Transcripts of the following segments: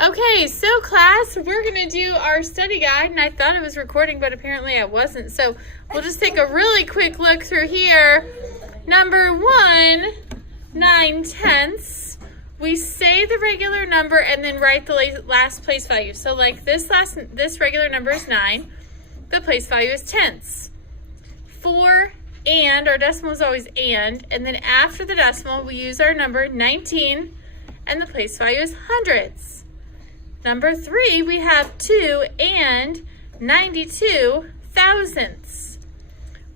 Okay, so class, we're going to do our study guide, and I thought it was recording, but apparently it wasn't. So we'll just take a really quick look through here. Number 1, 9/10. We say the regular number and then write the last place value. So like this regular number is 9. The place value is tenths. 4 and, our decimal is always and then after the decimal we use our number 19 and the place value is hundredths. Number 3, we have 2 and 92 thousandths.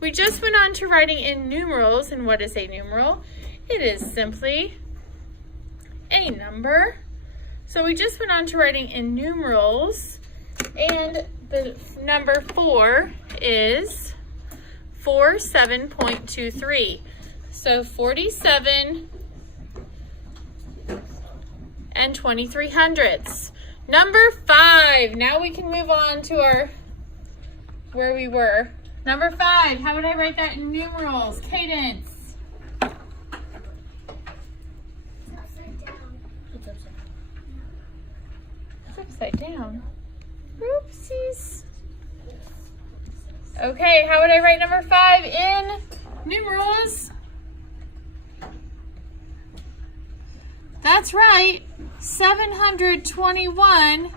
We just went on to writing in numerals, and what is a numeral? It is simply a number. So we just went on to writing in numerals, and the number 4 is 47.23. So 47 and 23 hundredths. Number 5, now we can move on to where we were. Number 5, how would I write that in numerals? Cadence. It's upside down. It's upside down. It's upside down. Oopsies. Okay, how would I write number 5 in numerals? That's right, 721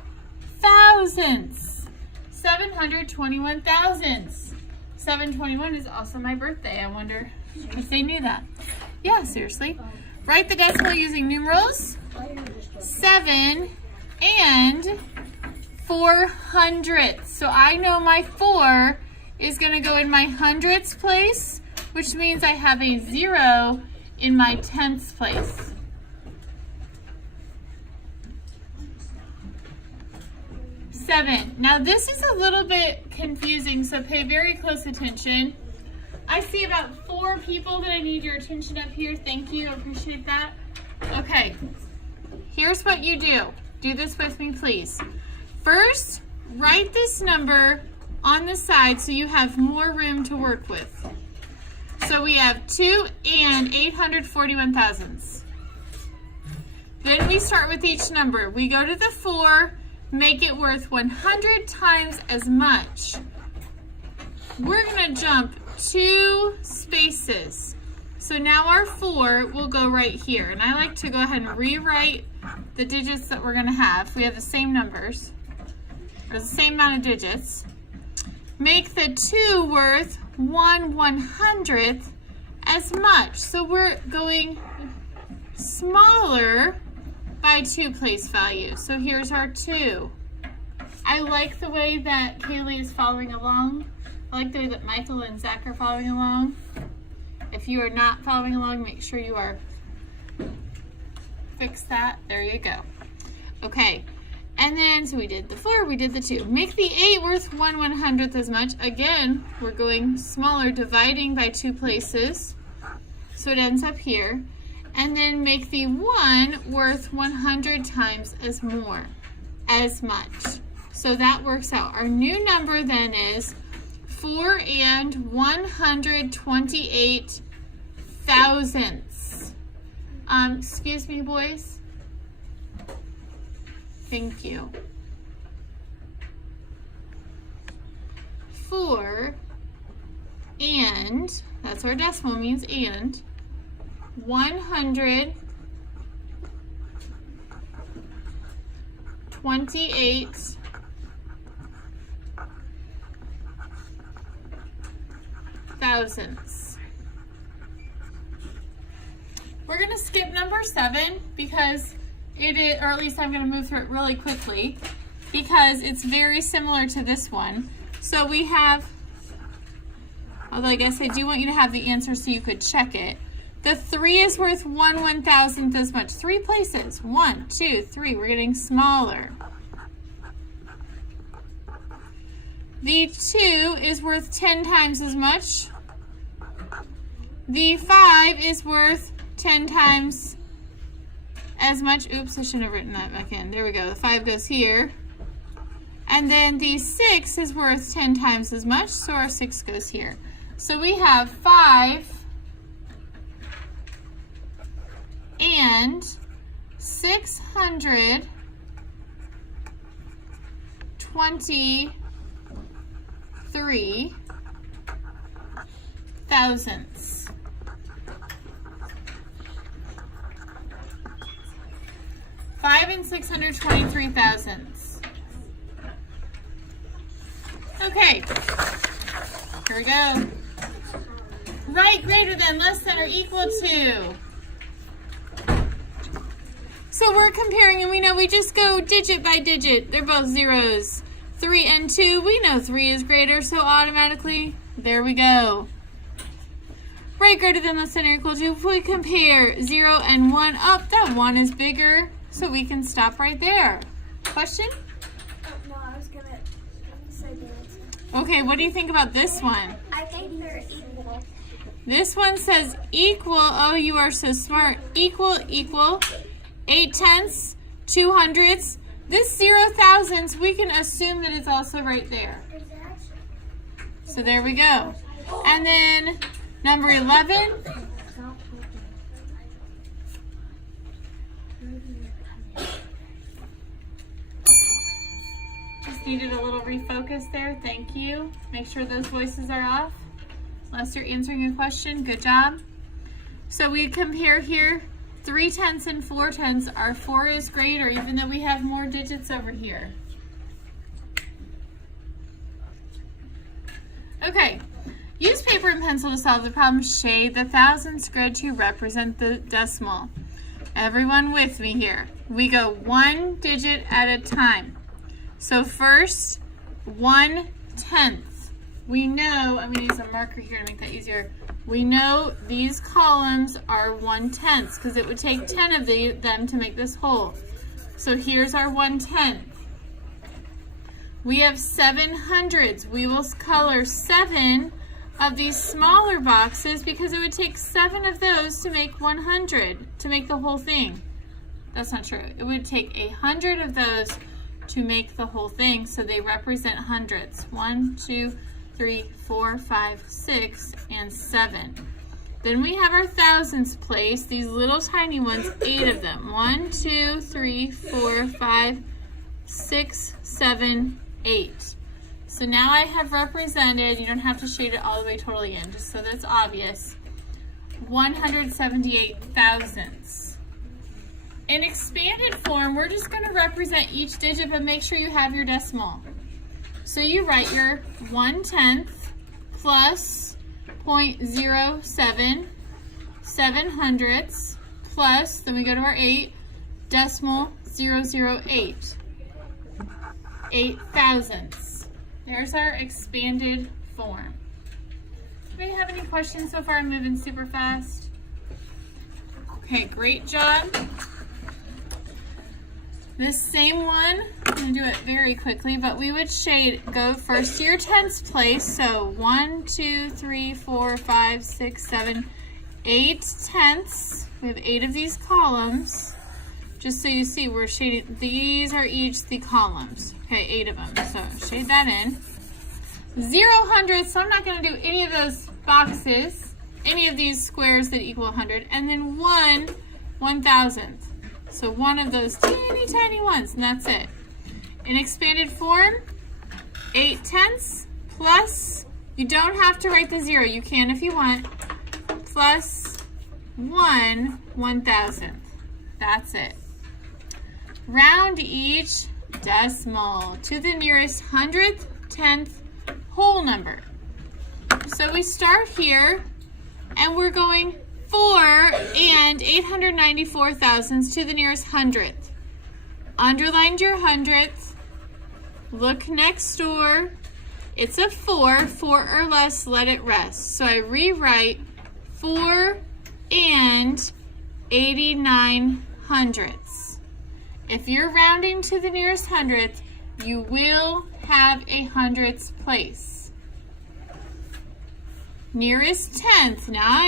thousandths. 721 thousandths. 721 is also my birthday. I wonder if they knew that. Yeah, seriously. Write the decimal using numerals. 7 and 4 hundredths. So I know my 4 is going to go in my hundredths place, which means I have a 0 in my tenths place. 7. Now this is a little bit confusing, so pay very close attention. I see about 4 people that I need your attention up here. Thank you, I appreciate that. Okay, here's what you do. Do this with me, please. First, write this number on the side so you have more room to work with. So we have 2 and 841 thousandths. Then we start with each number. We go to the 4, make it worth 100 times as much. We're going to jump 2 spaces. So now our 4 will go right here. And I like to go ahead and rewrite the digits that we're going to have. We have the same numbers, or the same amount of digits. Make the 2 worth 1/100th as much. So we're going smaller by 2 place values. So here's our 2. I like the way that Kaylee is following along. I like the way that Michael and Zach are following along. If you are not following along, make sure you are. Fix that. There you go. Okay. And then, so we did the 4, we did the 2. Make the 8 worth 1/100th as much. Again, we're going smaller, dividing by 2 places. So it ends up here. And then make the 1 worth 100 times as much. So that works out. Our new number then is 4 and 128 thousandths. Excuse me, boys. Thank you. 4 and, that's what our decimal means, and 128 thousandths. We're going to skip number 7 because it is, or at least I'm going to move through it really quickly because it's very similar to this one. So we have, although I guess I do want you to have the answer so you could check it. The 3 is worth 1/1000th as much. 3 places. 1, 2, 3. We're getting smaller. The 2 is worth 10 times as much. The 5 is worth 10 times as much. Oops, I shouldn't have written that back in. There we go. The 5 goes here. And then the 6 is worth 10 times as much, so our 6 goes here. So we have 5 and 600 623 thousandths. Five and 623 thousandths. Okay, here we go. Write greater than, less than, or equal to. So we're comparing, and we know we just go digit by digit. They're both zeros. 3 and 2, we know 3 is greater, so automatically, there we go. Write greater than, less than, or equal to. If we compare 0 and 1, that 1 is bigger, so we can stop right there. Question? No, I was gonna say the answer. Okay, what do you think about this one? I think they're equal. This one says equal. Oh, you are so smart. Equal. 8 tenths, 2 hundredths. This 0 thousandths, we can assume that it's also right there. So there we go. And then number 11. Just needed a little refocus there. Thank you. Make sure those voices are off. Unless you're answering a question. Good job. So we compare here 3 tenths and 4 tenths. Our 4 is greater, even though we have more digits over here. Okay. Use paper and pencil to solve the problem. Shade the thousandths grid to represent the decimal. Everyone with me here. We go 1 digit at a time. So first, 1/10. We know, I'm going to use a marker here to make that easier. We know these columns are 1/10 because it would take 10 of them to make this whole. So here's our 1/10. We have 7 hundredths. We will color 7 of these smaller boxes because it would take 7 of those to make 100, to make the whole thing. That's not true. It would take 100 of those to make the whole thing, so they represent hundredths. 1, 2, 3, 4, 5, 6, and 7. Then we have our thousandths placed, these little tiny ones, 8 of them. 1, 2, 3, 4, 5, 6, 7, 8. So now I have represented, you don't have to shade it all the way totally in, just so that's obvious, 178 thousandths. In expanded form, we're just going to represent each digit, but make sure you have your decimal. So you write your 1/10 plus 0.07, 7 hundredths, plus, then we go to our 8, decimal 008, 8 thousandths. There's our expanded form. Do you have any questions so far? I'm moving super fast. Okay, great job. This same one, I'm going to do it very quickly, but we would go first to your tenths place. So 1, 2, 3, 4, 5, 6, 7, 8 tenths. We have 8 of these columns. Just so you see, we're shading, these are each the columns. Okay, 8 of them. So shade that in. 0 hundredths, so I'm not going to do any of those boxes, any of these squares that equal 100. And then 1 1,000th. So one of those teeny tiny ones, and that's it. In expanded form, 8 tenths plus, you don't have to write the 0, you can if you want, plus 1 1,000th. That's it. Round each decimal to the nearest hundredth, tenth, whole number. So we start here, and we're going 4 and 894 thousandths to the nearest hundredth. Underlined your hundredth. Look next door. It's a 4. 4 or less, let it rest. So I rewrite 4 and 89 hundredths. If you're rounding to the nearest hundredth, you will have a hundredths place. Nearest tenth. Now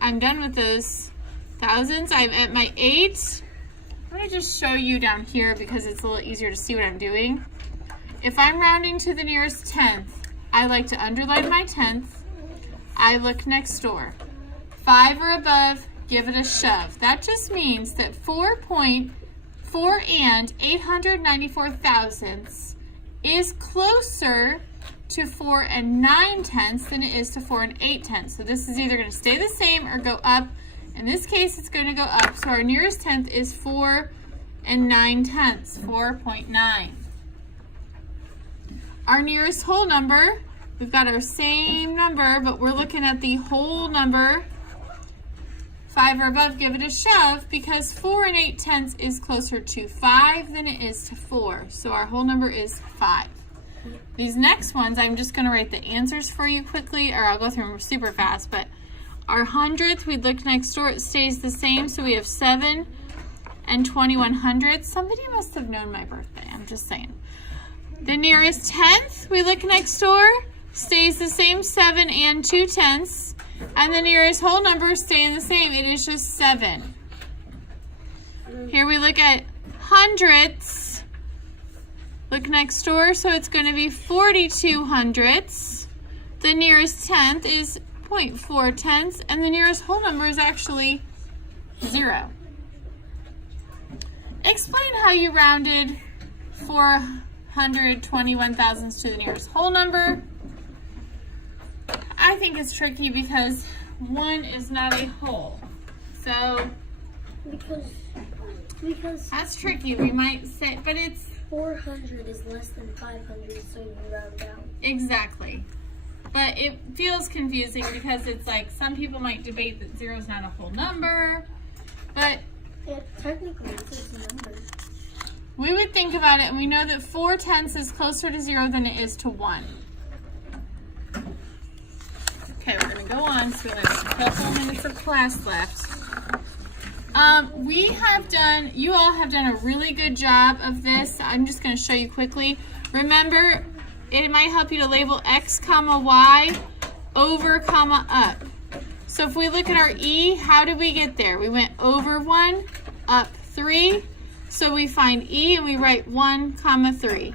I'm done with those thousandths. I'm at my 8. I'm going to just show you down here because it's a little easier to see what I'm doing. If I'm rounding to the nearest tenth, I like to underline my tenth. I look next door. 5 or above, give it a shove. That just means that 4 and 894 thousandths is closer to 4 9/10 than it is to 4 8/10. So this is either going to stay the same or go up. In this case, it's going to go up. So our nearest tenth is 4 9/10, 4.9. Our nearest whole number, we've got our same number, but we're looking at the whole number. 5 or above, give it a shove, because 4 8/10 is closer to 5 than it is to 4. So our whole number is 5. These next ones, I'm just going to write the answers for you quickly, or I'll go through them super fast. But our hundredth, we look next door, it stays the same. So we have 7 and 21/100. Somebody must have known my birthday, I'm just saying. The nearest tenth, we look next door, stays the same, 7 and 2/10. And the nearest whole number staying the same, it is just 7. Here we look at hundredths. Look next door, so it's going to be 42 hundredths. The nearest tenth is 0.4, and the nearest whole number is actually 0. Explain how you rounded 421 thousandths to the nearest whole number. I think it's tricky because 1 is not a whole. So Because that's tricky. We might say, but it's 400 is less than 500, so you round down. exactly. But it feels confusing because it's like some people might debate that 0 is not a whole number, but Technically, it's a number. we would think about it, and we know that 4/10 is closer to 0 than it is to 1. Okay, we're going to go on, so we have a couple minutes of class left. You all have done a really good job of this. I'm just going to show you quickly. Remember, it might help you to label X, comma, Y, over, comma, up. So if we look at our E, how did we get there? We went over 1, up 3. So we find E and we write 1, comma, 3.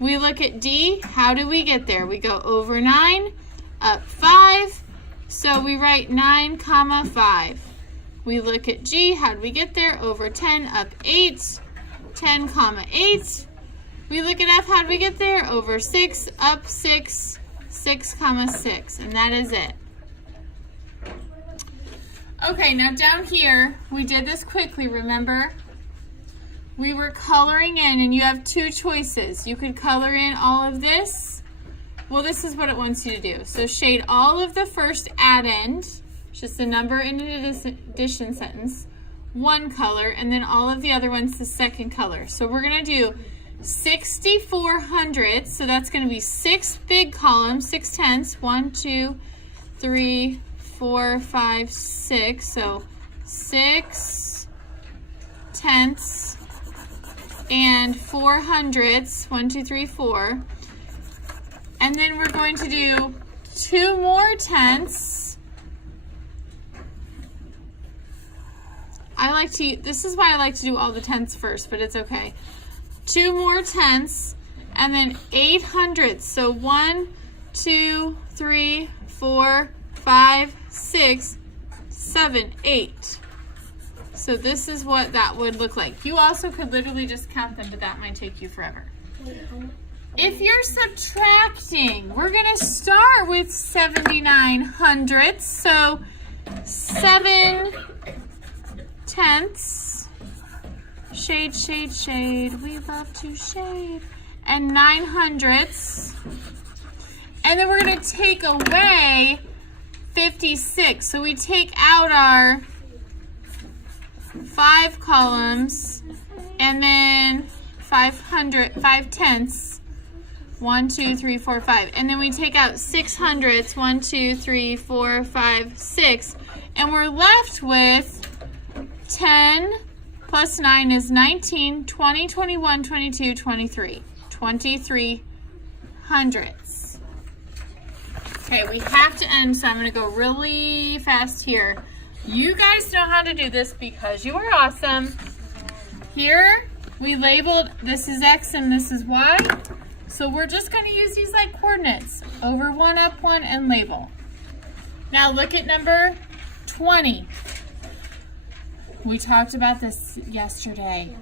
We look at D, how do we get there? We go over 9, up 5. So we write 9, comma, 5. We look at G, how do we get there? Over 10, up 8, 10, comma, 8. We look at F, how do we get there? Over 6, up 6, 6, comma, 6. And that is it. Okay, now down here, we did this quickly, remember? We were coloring in, and you have two choices. You could color in all of this. Well, this is what it wants you to do. So shade all of the first addend, just a number in an addition sentence, one color, and then all of the other ones the second color. So we're going to do 64 hundredths, so that's going to be 6 big columns, 6 tenths, 1, 2, 3, 4, 5, 6, so 6 tenths and 4 hundredths, 1, 2, 3, 4. And then we're going to do 2 more tenths. This is why I like to do all the tenths first, but it's okay. 2 more tenths, and then 8 hundredths. So 1, 2, 3, 4, 5, 6, 7, 8. So this is what that would look like. You also could literally just count them, but that might take you forever. If you're subtracting, we're going to start with 79 hundredths. So 7 tenths, shade, shade, shade, we love to shade, and 9 hundredths. And then we're going to take away 56. So we take out our 5 columns, and then 5 tenths, 1, 2, 3, 4, 5. And then we take out 6 hundredths, 1, 2, 3, 4, 5, 6. And we're left with 10 plus 9 is 19, 20, 21, 22, 23. 23 hundredths. Okay, we have to end, so I'm going to go really fast here. You guys know how to do this because you are awesome. Here, we labeled this is X and this is Y. So we're just going to use these like coordinates. Over 1, up 1, and label. Now look at number 20. We talked about this yesterday.